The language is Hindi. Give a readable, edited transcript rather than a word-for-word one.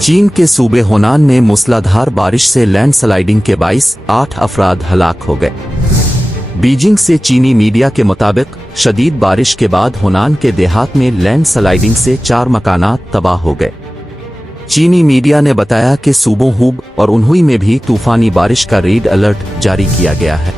चीन के सूबे होनान में मूसलाधार बारिश से लैंडस्लाइडिंग के बाइस 8 अफराद हलाक हो गए। बीजिंग से चीनी मीडिया के मुताबिक शदीद बारिश के बाद होनान के देहात में लैंडस्लाइडिंग से 4 मकानात तबाह हो गए। चीनी मीडिया ने बताया कि सूबों हूब और उन्हुई में भी तूफानी बारिश का रेड अलर्ट जारी किया गया है।